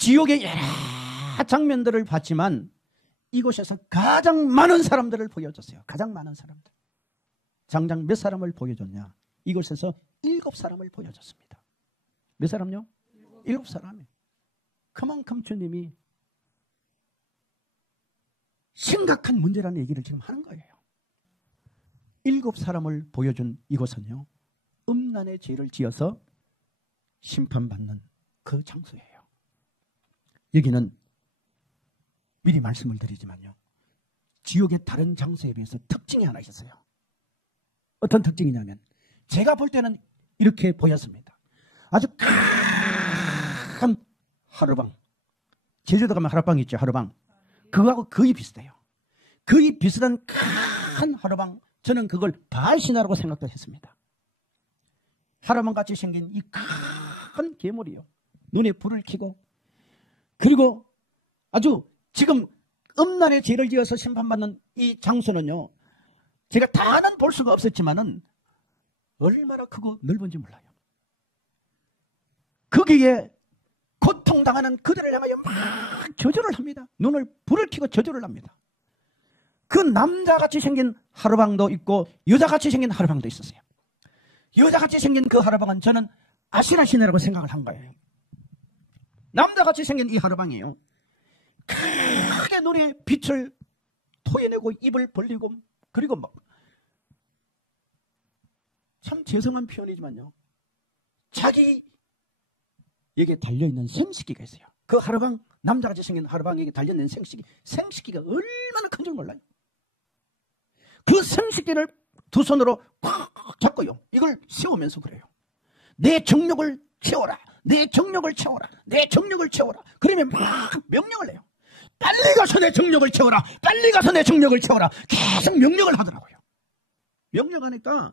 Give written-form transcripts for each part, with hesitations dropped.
지옥의 여러 장면들을 봤지만 이곳에서 가장 많은 사람들을 보여줬어요. 가장 많은 사람들. 장장 몇 사람을 보여줬냐? 이곳에서 7사람을 보여줬습니다. 몇 사람요? 7사람이에요. 그만큼 주님이 심각한 문제라는 얘기를 지금 하는 거예요. 7사람을 보여준 이곳은요, 음란의 죄를 지어서 심판받는 그 장소예요. 여기는 미리 말씀을 드리지만요, 지옥의 다른 장소에 비해서 특징이 하나 있었어요. 어떤 특징이냐면, 제가 볼 때는 이렇게 보였습니다. 아주 큰 하루방, 제주도 가면 하루방 있죠. 하루방. 그거하고 거의 비슷해요. 거의 비슷한 큰 하루방, 저는 그걸 바알신화라고 생각도 했습니다. 하루방같이 생긴 이 큰 괴물이요, 눈에 불을 켜고, 그리고 아주 지금 음란의 죄를 지어서 심판받는 이 장소는요, 제가 다는 볼 수가 없었지만은 얼마나 크고 넓은지 몰라요. 거기에 고통당하는 그들을 향하여 막 저주를 합니다. 눈을 불을 켜고 저주를 합니다. 그 남자같이 생긴 하루방도 있고 여자같이 생긴 하루방도 있었어요. 여자같이 생긴 그 하루방은 저는 아시라 시내라고 생각을 한 거예요. 남자같이 생긴 이 하루방이에요. 크게 눈에 빛을 토해내고 입을 벌리고, 그리고 막 참 죄송한 표현이지만요, 자기에게 달려있는 생식기가 있어요. 그 하루방, 남자같이 생긴 하루방에게 달려있는 생식기가 얼마나 큰 줄 몰라요. 그 생식기를 두 손으로 꽉 잡고요, 이걸 세우면서 그래요. 내 정욕을 채워라, 내 정욕을 채워라, 내 정욕을 채워라. 그러면 막 명령을 해요. 빨리 가서 내 정욕을 채워라, 빨리 가서 내 정욕을 채워라. 계속 명령을 하더라고요. 명령하니까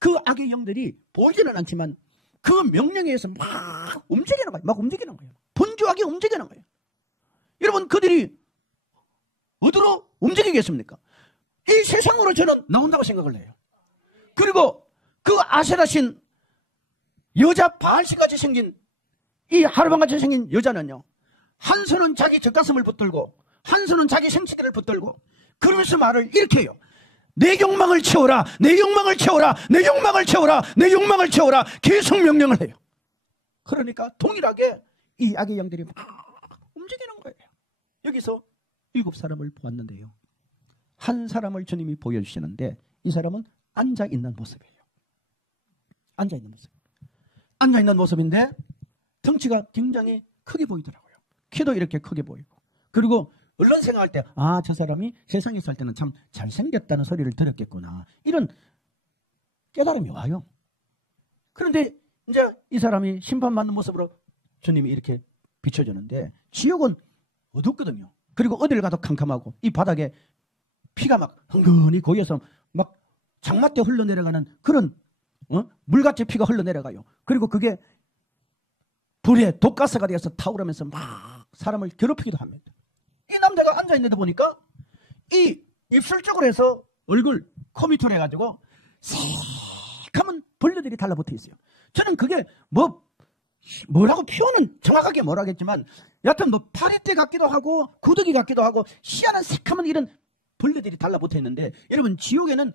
그 악의 영들이 보이지는 않지만 그 명령에 의해서 막 움직이는 거예요. 막 움직이는 거예요. 분주하게 움직이는 거예요. 여러분, 그들이 어디로 움직이겠습니까? 이 세상으로 저는 나온다고 생각을 해요. 그리고 그 아세라신 여자 바알신같이 생긴 이 하루방같이 생긴 여자는요, 한 손은 자기 젖가슴을 붙들고 한 손은 자기 생식기를 붙들고, 그러면서 말을 이렇게 해요. 내 욕망을 채워라, 내 욕망을 채워라, 내 욕망을 채워라, 내 욕망을 채워라. 계속 명령을 해요. 그러니까 동일하게 이 악의 영들이 막 움직이는 거예요. 여기서 7사람을 보았는데요, 한 사람을 주님이 보여주시는데 이 사람은 앉아있는 모습이에요. 앉아있는 모습. 앉아있는 모습인데 덩치가 굉장히 크게 보이더라고요. 키도 이렇게 크게 보이고, 그리고 얼른 생각할 때, 아, 저 사람이 세상에 살 때는 참 잘생겼다는 소리를 들었겠구나, 이런 깨달음이 와요. 그런데 이제 이 사람이 심판받는 모습으로 주님이 이렇게 비춰주는데, 지옥은 어둡거든요. 그리고 어딜 가도 캄캄하고, 이 바닥에 피가 막 흥건히 고여서 막 장마때 흘러내려가는 그런 물같이 피가 흘러내려가요. 그리고 그게 불에 독가스가 되어서 타오르면서 막 사람을 괴롭히기도 합니다. 이 남자가 앉아있는데 보니까 이 입술 쪽으로 해서 얼굴 코 밑으로 해가지고 새카만 벌레들이 달라붙어 있어요. 저는 그게 뭐라고 표현은 정확하게 뭐라겠지만, 여하튼 뭐 파리떼 같기도 하고 구더기 같기도 하고 희한한 새카만 이런 벌레들이 달라붙어 있는데, 여러분, 지옥에는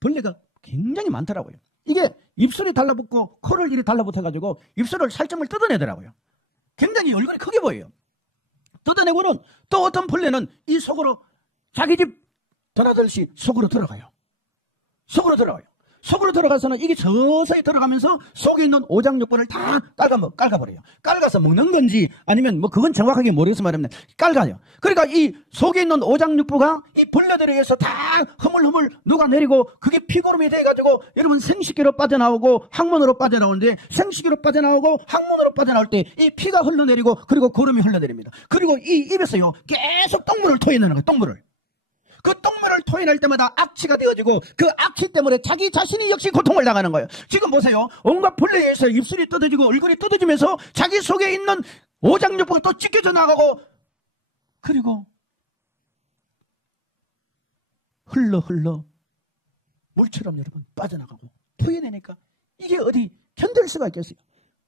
벌레가 굉장히 많더라고요. 이게 입술이 달라붙고 코를 이리 달라붙어가지고 입술을 살점을 뜯어내더라고요. 굉장히 얼굴이 크게 보여요. 뜯어내고는 또 어떤 벌레는 이 속으로 자기 집 드나들듯이 속으로 들어가요. 속으로 들어가서는 이게 서서히 들어가면서 속에 있는 오장육부를 다 깔아버려요. 깔아서 먹는 건지 아니면 뭐 그건 정확하게 모르겠어 말하면 깔아요. 그러니까 이 속에 있는 오장육부가 이 벌레들에 의해서 다 흐물흐물 녹아내리고, 그게 피고름이 돼가지고 여러분 생식기로 빠져나오고 항문으로 빠져나오는데, 생식기로 빠져나오고 항문으로 빠져나올 때 이 피가 흘러내리고 그리고 고름이 흘러내립니다. 그리고 이 입에서요 계속 똥물을 토해내는 거예요. 똥물을. 그 똥물을 토해낼 때마다 악취가 되어지고, 그 악취 때문에 자기 자신이 역시 고통을 당하는 거예요. 지금 보세요. 온갖 벌레에 의해서 입술이 뜯어지고 얼굴이 뜯어지면서 자기 속에 있는 오장육부가 또 찢겨져 나가고, 그리고 흘러 물처럼 여러분 빠져나가고 토해내니까 이게 어디 견딜 수가 있겠어요.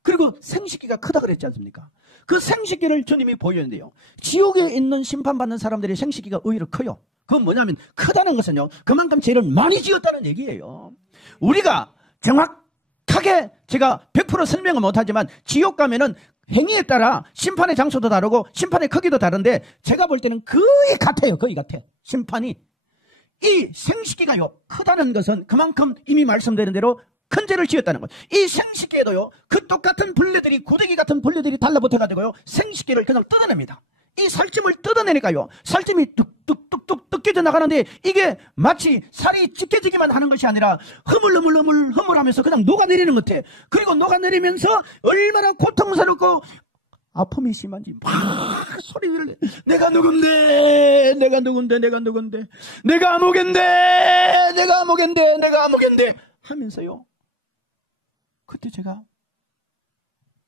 그리고 생식기가 크다 그랬지 않습니까? 그 생식기를 주님이 보여는데요. 지옥에 있는 심판받는 사람들의 생식기가 오히려 커요. 그건 뭐냐면 크다는 것은요. 그만큼 죄를 많이 지었다는 얘기예요. 우리가 정확하게 제가 100% 설명은 못하지만 지옥 가면은 행위에 따라 심판의 장소도 다르고 심판의 크기도 다른데 제가 볼 때는 거의 같아요. 거의 같아. 심판이. 이 생식기가요. 크다는 것은 그만큼 이미 말씀드린 대로 큰 죄를 지었다는 것. 이 생식기에도요. 그 똑같은 벌레들이 고데기 같은 벌레들이 달라붙어가지고요. 생식기를 그냥 뜯어냅니다. 이 살찜을 뜯어내니까요. 살찜이 뚝뚝뚝뚝 뜯겨져 나가는데 이게 마치 살이 찢겨지기만 하는 것이 아니라 흐물하면서 그냥 녹아내리는 것 같아. 그리고 녹아내리면서 얼마나 고통스럽고 아픔이 심한지 막 소리를 내. 내가 누군데 내가 아무겐데 하면서요. 그때 제가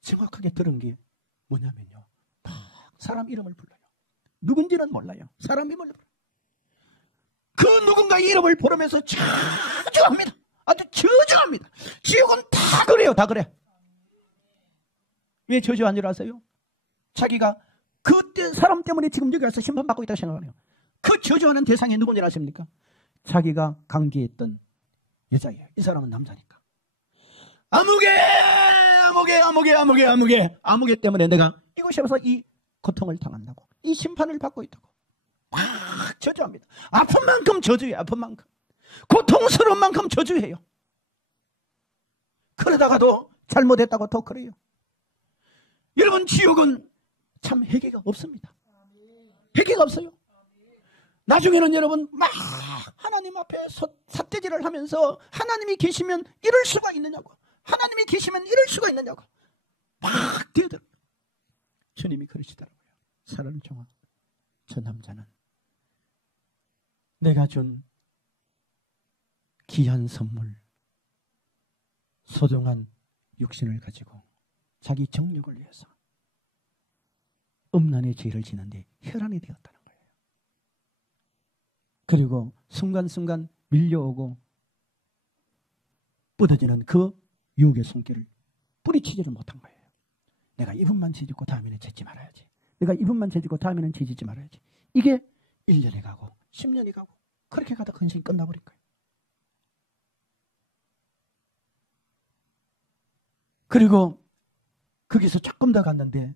정확하게 들은 게 뭐냐면요. 막 사람 이름을 불러요. 누군지는 몰라요. 사람 이름을 불러요. 그 누군가의 이름을 부르면서 저주합니다. 아주 저주합니다. 지옥은 다 그래요. 다 그래. 왜 저주한 줄 아세요? 자기가 그때 사람 때문에 지금 여기 와서 심판받고 있다고 생각해요. 그 저주하는 대상이 누군지 아십니까? 자기가 관계했던 여자예요. 이 사람은 남자니까. 아무개 때문에 내가 이곳에 와서 이 고통을 당한다고. 이 심판을 받고 있다고. 막 저주합니다. 아픈 만큼 저주해요. 아픈 만큼. 고통스러운 만큼 저주해요. 그러다가도 잘못했다고 더 그래요. 여러분 지옥은 참 해결가 없습니다. 해결가 없어요. 나중에는 여러분 막 하나님 앞에 삿대질을 하면서 하나님이 계시면 이럴 수가 있느냐고. 하나님이 계시면 이럴 수가 있느냐고. 막 뛰어들어요. 주님이 그러시더라고요. 사랑을 정하. 저 남자는 내가 준 귀한 선물, 소중한 육신을 가지고 자기 정욕을 위해서 음란의 죄를 지는데 혈안이 되었다는 거예요. 그리고 순간순간 밀려오고 뻗어지는 그 유혹의 손길을 뿌리치지를 못한 거예요. 내가 이분만 죄짓고 다음에는 죄지 말아야지. 내가 이분만 죄짓고 다음에는 죄짓지 말아야지. 이게 1년이 가고 10년이 가고 그렇게 가다 근심이 끝나버린 거예요. 그리고 거기서 조금 더 갔는데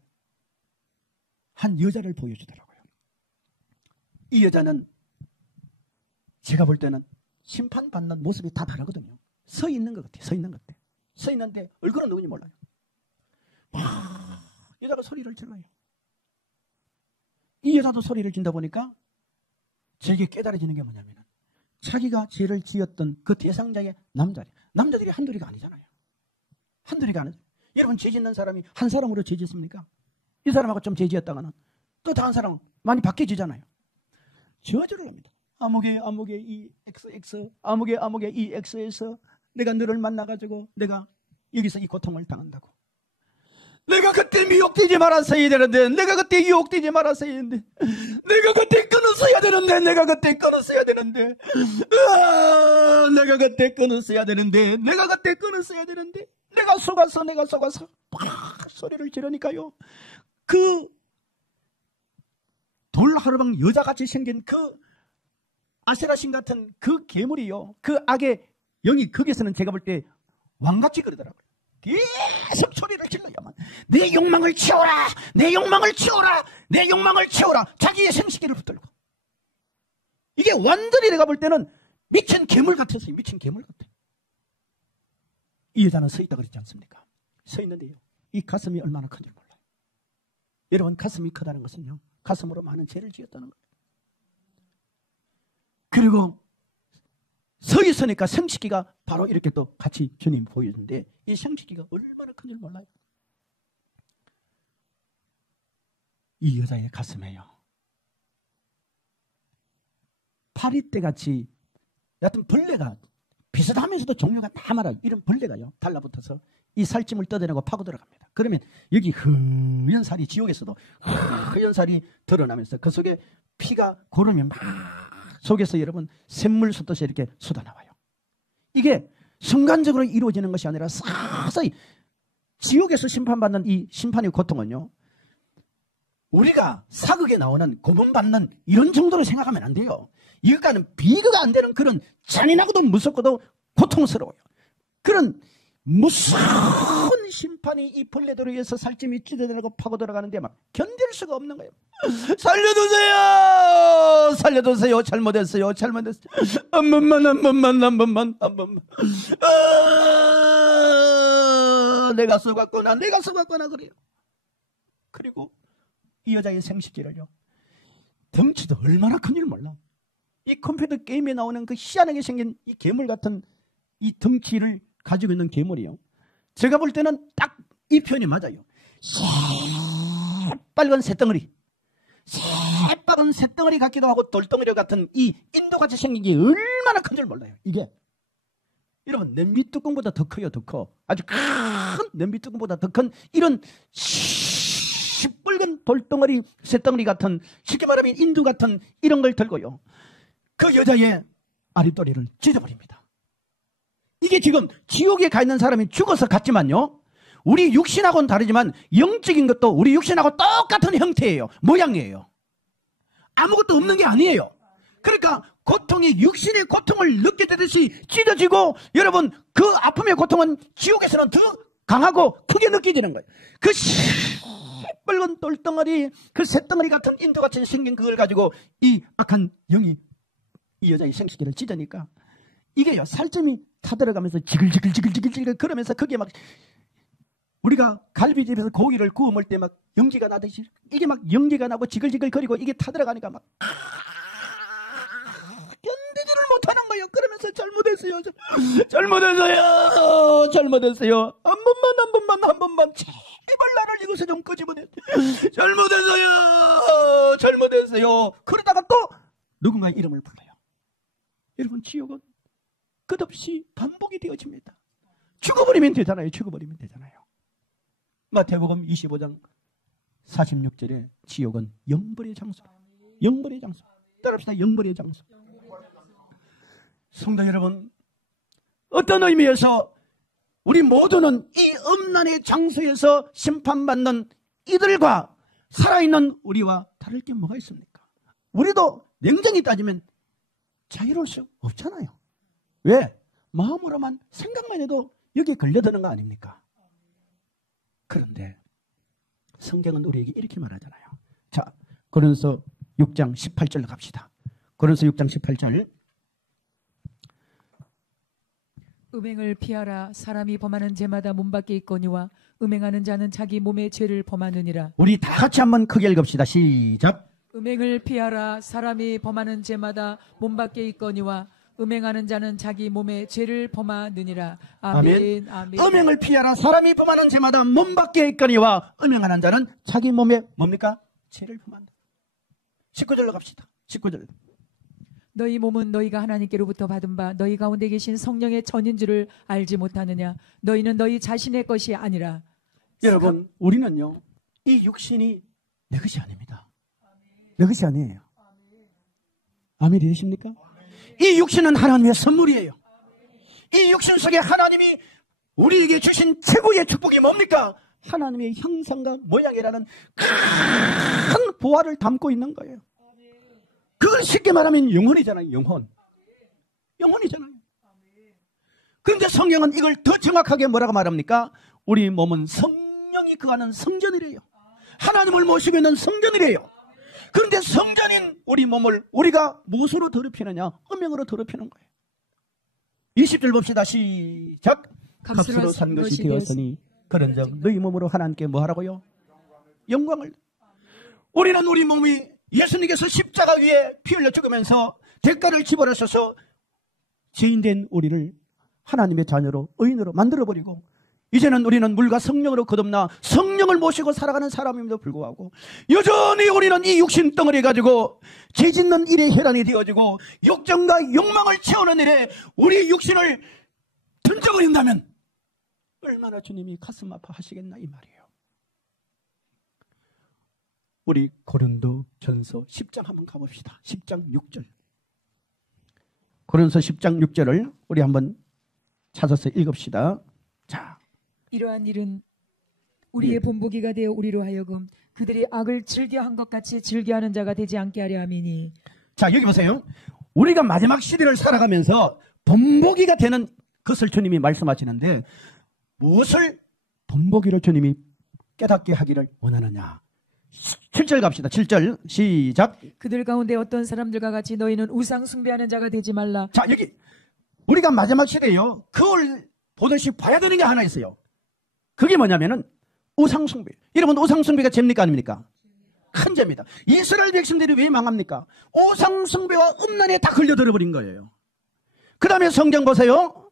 한 여자를 보여주더라고요. 이 여자는 제가 볼 때는 심판받는 모습이 다 다르거든요. 서 있는 것 같아요. 서 있는데 얼굴은 누군지 몰라요. 막 여자가 소리를 질러요. 이 여자도 소리를 진다 보니까 제게 깨달아지는 게 뭐냐면 자기가 죄를 지었던 그 대상자의 남자들이 한둘이가 아니잖아요. 한둘이가 아니죠. 여러분 죄 짓는 사람이 한 사람으로 죄 짓습니까? 이 사람하고 좀 죄 지었다가는 또 다른 사람 많이 바뀌어지잖아요. 저주를 합니다. 아무개 이 XX 아무개 이 X에서 내가 너를 만나가지고 내가 여기서 이 고통을 당한다고. 내가 그때 미혹되지 말았어야 되는데 내가 그때 유혹되지 말았어야 되는데 내가 그때 끊었어야 되는데 내가 그때 끊었어야 되는데 내가 속아서 막 소리를 지르니까요. 그 돌하루방 여자같이 생긴 그 아세라신 같은 그 괴물이요. 그 악의 영이 거기서는 제가 볼 때 왕같이 그러더라고요. 계속 소리를 질러야만 내 욕망을 채워라. 자기의 생식기를 붙들고. 이게 완전히 내가 볼 때는 미친 괴물 같았어요. 미친 괴물 같아. 이 여자는 서 있다 그랬지 않습니까? 서 있는데요. 이 가슴이 얼마나 큰지 몰라요. 여러분 가슴이 크다는 것은요. 가슴으로 많은 죄를 지었다는 거예요. 그리고 서 있으니까 생식기가 바로 이렇게 또 같이 주님 보이는데 이 생식기가 얼마나 큰지 몰라요. 이 여자의 가슴에요. 파리떼같이 여하튼 벌레가 비슷하면서도 종류가 다 많아요. 이런 벌레가요. 달라붙어서 이 살찜을 뜯어내고 파고 들어갑니다. 그러면 여기 허연 살이 지옥에서도 허연 살이 드러나면서 그 속에 피가 고르면 막 속에서 여러분 샘물 솟듯이 이렇게 쏟아나와요. 이게 순간적으로 이루어지는 것이 아니라 서서히 지옥에서 심판받는 이 심판의 고통은요, 우리가 사극에 나오는 고문받는 이런 정도로 생각하면 안 돼요. 이것과는 비교가 안 되는 그런 잔인하고도 무섭고도 고통스러워요. 그런 무서운 심판이 이 벌레들에 의해서 살찜이 찢어내고 파고 들어가는데 막 견딜 수가 없는 거예요. 살려주세요! 살려주세요! 잘못했어요! 잘못했어요! 한 번만 내가 속았구나 그래요. 그리고 이 여자의 생식기를요, 덩치도 얼마나 큰줄 몰라. 이 컴퓨터 게임에 나오는 그 희한하게 생긴 이 괴물 같은 이 덩치를 가지고 있는 괴물이요, 제가 볼 때는 딱 이 표현이 맞아요. 새빨간 새덩어리, 새빨간 새덩어리 같기도 하고 돌덩어리 같은 이 인도같이 생긴 게 얼마나 큰 줄 몰라요. 이게 여러분, 냄비 뚜껑보다 더 커요. 더 커. 아주 큰 냄비 뚜껑보다 더 큰 이런 시뻘건 돌덩어리, 새덩어리 같은, 쉽게 말하면 인두 같은 이런 걸 들고요, 그 여자의 아랫도리를 찢어버립니다. 이게 지금 지옥에 가 있는 사람이 죽어서 갔지만요, 우리 육신하고는 다르지만 영적인 것도 우리 육신하고 똑같은 형태예요. 모양이에요. 아무것도 없는 게 아니에요. 그러니까 고통이 육신의 고통을 느끼듯이 찢어지고, 여러분, 그 아픔의 고통은 지옥에서는 더 강하고 크게 느껴지는 거예요. 그 시뻘건 돌덩어리, 그 새덩어리 같은 인도같이 생긴 그걸 가지고 이 악한 영이 이 여자의 생식기를 찢으니까 이게요, 살점이 타들어가면서 지글지글 그러면서 그게 막, 우리가 갈비집에서 고기를 구워 먹을 때 막 연기가 나듯이 이게 막 연기가 나고 지글지글 거리고 이게 타들어가니까 막 견디지를 못하는 거예요. 그러면서 잘못했어요. 한 번만 제발 나를 이곳에 좀 끄집어내. 잘못했어요. 그러다가 또 누군가의 이름을 불러요. 여러분, 지옥은 끝없이 반복이 되어집니다. 죽어버리면 되잖아요. 마태복음 25장 46절에 지옥은 영벌의 장소. 따라합시다. 영벌의 장소. 성도 여러분, 어떤 의미에서 우리 모두는 이 음란의 장소에서 심판받는 이들과 살아있는 우리와 다를 게 뭐가 있습니까? 우리도 냉정히 따지면 자유로울 수 없잖아요. 왜? 마음으로만 생각만 해도 여기에 걸려드는 거 아닙니까? 그런데 성경은 우리에게 이렇게 말하잖아요. 자, 고린도서 6장 18절로 갑시다. 고린도서 6장 18절. 음행을 피하라. 사람이 범하는 죄마다 몸 밖에 있거니와 음행하는 자는 자기 몸의 죄를 범하느니라. 우리 다 같이 한번 크게 읽읍시다. 시작. 음행을 피하라. 사람이 범하는 죄마다 몸 밖에 있거니와 음행하는 자는 자기 몸의 죄를 범하느니라. 아멘. 음행을 피하라. 사람이 범하는 죄마다 몸 밖에 있거니와 음행하는 자는 자기 몸에 뭡니까? 죄를 범한다. 19절로 갑시다. 19절. 너희 몸은 너희가 하나님께로부터 받은 바 너희 가운데 계신 성령의 전인 줄을 알지 못하느냐. 너희는 너희 자신의 것이 아니라. 여러분, 우리는요, 이 육신이 내 것이 아닙니다. 내 것이 아니에요. 아멘이 되십니까? 이 육신은 하나님의 선물이에요. 이 육신 속에 하나님이 우리에게 주신 최고의 축복이 뭡니까? 하나님의 형상과 모양이라는 큰 보화를 담고 있는 거예요. 그걸 쉽게 말하면 영혼이잖아요. 영혼이잖아요. 그런데 성경은 이걸 더 정확하게 뭐라고 말합니까? 우리 몸은 성령이 거하는 성전이래요. 하나님을 모시고 있는 성전이래요. 그런데 성전인 우리 몸을 우리가 무엇으로 더럽히느냐? 음행으로 더럽히는 거예요. 20절 봅시다. 시작. 값으로 산 것이 되었으니 그런즉 너희 몸으로 하나님께 뭐 하라고요? 영광을. 우리는 우리 몸이 예수님께서 십자가 위에 피 흘려 죽으면서 대가를 지불하셔서 죄인된 우리를 하나님의 자녀로 의인으로 만들어버리고, 이제는 우리는 물과 성령으로 거듭나 성령을 모시고 살아가는 사람임에도 불구하고 여전히 우리는 이 육신 덩어리 가지고 죄짓는 일에 혈안이 되어지고 욕정과 욕망을 채우는 일에 우리 육신을 던져버린다면 얼마나 주님이 가슴 아파하시겠나 이 말이에요. 우리 고린도 전서 10장 한번 가봅시다. 10장 6절. 고린도 10장 6절을 우리 한번 찾아서 읽읍시다. 자, 이러한 일은 우리의 예. 본보기가 되어 우리로 하여금 그들이 악을 즐겨한 것 같이 즐겨하는 자가 되지 않게 하려 함이니. 자, 여기 보세요. 우리가 마지막 시대를 살아가면서 본보기가 되는 것을 주님이 말씀하시는데 무엇을 본보기를 주님이 깨닫게 하기를 원하느냐. 7절 갑시다. 7절 시작. 그들 가운데 어떤 사람들과 같이 너희는 우상 숭배하는 자가 되지 말라. 자, 여기 우리가 마지막 시대에요. 그걸 보듯이 봐야 되는 게 하나 있어요. 그게 뭐냐면은 우상 숭배. 여러분, 우상 숭배가 죄입니까 아닙니까? 큰 죄입니다. 이스라엘 백성들이 왜 망합니까? 우상 숭배와 음란에 다 걸려들어 버린 거예요. 그 다음에 성경 보세요.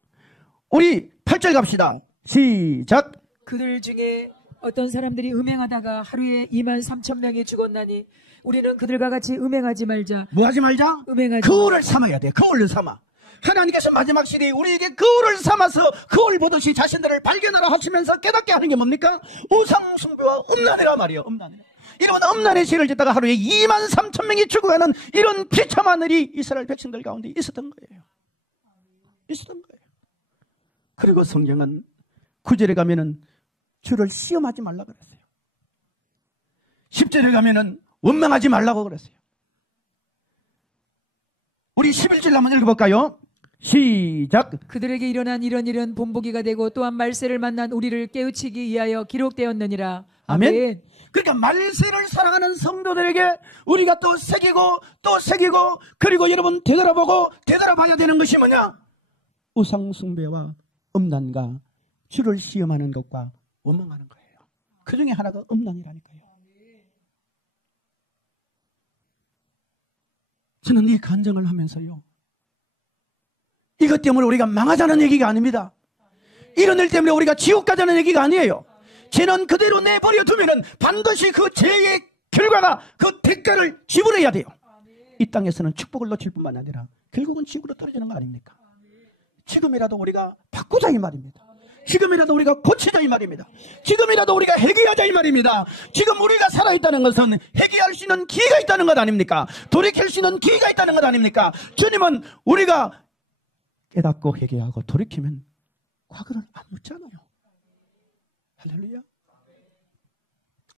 우리 8절 갑시다. 시작. 그들 중에 어떤 사람들이 음행하다가 하루에 23,000명이 죽었나니 우리는 그들과 같이 음행하지 말자. 뭐 하지 말자? 음행하지 거울을 삼아야 돼. 거울을 삼아. 하나님께서 마지막 시대에 우리에게 거울을 삼아서 거울 보듯이 자신들을 발견하라 하시면서 깨닫게 하는 게 뭡니까? 우상 숭배와 음란이라 말이에요. 음란이라. 이러면 음란의 죄를 짓다가 하루에 23,000명이 죽어가는 이런 비참한 일이 이스라엘 백성들 가운데 있었던 거예요. 있었던 거예요. 그리고 성경은 9절에 가면은 주를 시험하지 말라 그랬어요. 10절에 가면은 원망하지 말라고 그랬어요. 우리 11절 한번 읽어볼까요? 시작. 그들에게 일어난 이런 일은 본보기가 되고 또한 말세를 만난 우리를 깨우치기 위하여 기록되었느니라. 아멘. 그러니까 말세를 살아가는 성도들에게 우리가 또 새기고 그리고 여러분 되돌아보고 되돌아봐야 되는 것이 뭐냐? 우상숭배와 음란과 주를 시험하는 것과 원망하는 거예요. 그 중에 하나가 음란이라니까요. 저는 이 간증을 하면서요, 이것 때문에 우리가 망하자는 얘기가 아닙니다. 이런 일 때문에 우리가 지옥 가자는 얘기가 아니에요. 죄는 그대로 내버려 두면은 반드시 그 죄의 결과가 그 대가를 지불해야 돼요. 이 땅에서는 축복을 놓칠 뿐만 아니라 결국은 지옥으로 떨어지는 거 아닙니까? 지금이라도 우리가 바꾸자 이 말입니다. 지금이라도 우리가 고치자 이 말입니다. 지금이라도 우리가 회개하자 이 말입니다. 지금 우리가 살아있다는 것은 회개할 수 있는 기회가 있다는 것 아닙니까? 돌이킬 수 있는 기회가 있다는 것 아닙니까? 주님은 우리가 깨닫고 회개하고 돌이키면 과거는 안 묻잖아요. 할렐루야.